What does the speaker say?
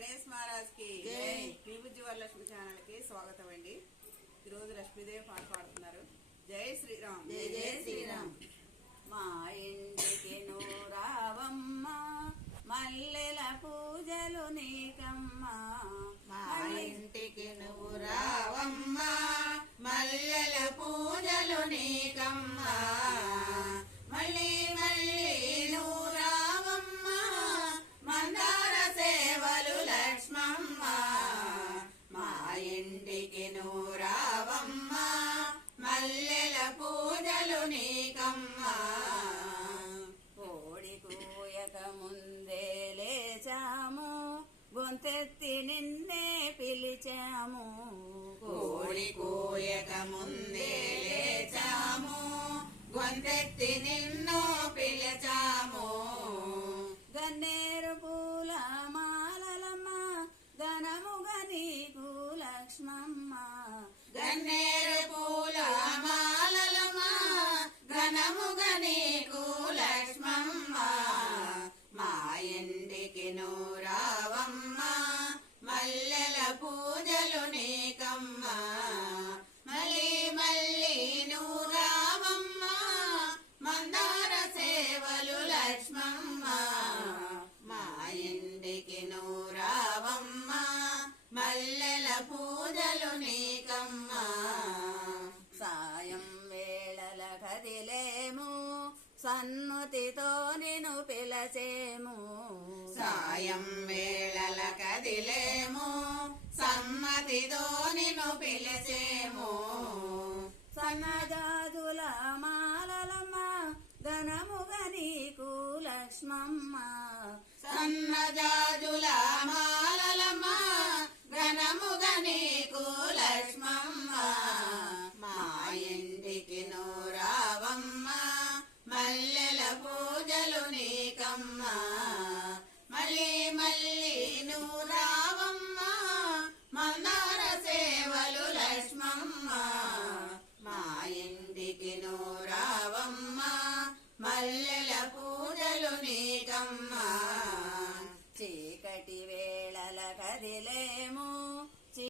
గణేష్ మహారాజ్ కి జై. మీ బుజ్జి వాళ్ళ లక్ష్మి ఛానల్ కి స్వాగతం అండి. ఈరోజు లక్ష్మీదేవి పాట పాడుతున్నారు. జై శ్రీరామ్. జై జై శ్రీరామ్. మా ఇంటికి నూరావమ్మ, మల్లెల పూజలు నీకమ్మా. మా ఇంటికి నువ్వు రావమ్మా, మల్లెల పూజలు నీకమ్మా. మళ్ళీ మళ్ళీ నువ్వు రావమ్మా, మందార సేవలు లక్ష్మమ్మ. మా ఇంటికి నువ్వు రావమ్మా, మల్లెల పూజలు నీకమ్మా. కోడి కూయక ముందే లేచాము, గొంతెత్తి నిన్నే పిలిచాము. కోడి కోయక ముందే లేచాము, గొంతెత్తి నిన్ను పిలిచాము. గన్నేరు పూల మాలలమ్మ, ఘనముగా నీకు లక్ష్మమ్మ. గన్నేరు పూల మాలలమ్మ, ఘనముగా నీకు లక్ష్మమ్మ. మా ఇంటికి నూరావమ్మ, మల్లెల పూజలు నీకమ్మా. మళ్ళీ మళ్ళీ నూరావమ్మ, మందార సేవలు లక్ష్మమ్మ. మా ఇంటికి నూరావమ్మ, మల్లెల పూజలు నీకమ్మా. సాయం వేళల కదిలేము, సన్నుతితో నిన్ను పిలచేము. సాయం వేళల కదిలేము, సమ్మతితో నిన్ను పిలిచేము. సన్నజాజుల మాలలమ్మ, ఘనముగా నీకు లక్ష్మమ్మ. సన్నజాజుల మాలలమ్మ, ఘనముగా నీకు లక్ష్మమ్మ. మా ఇంటికి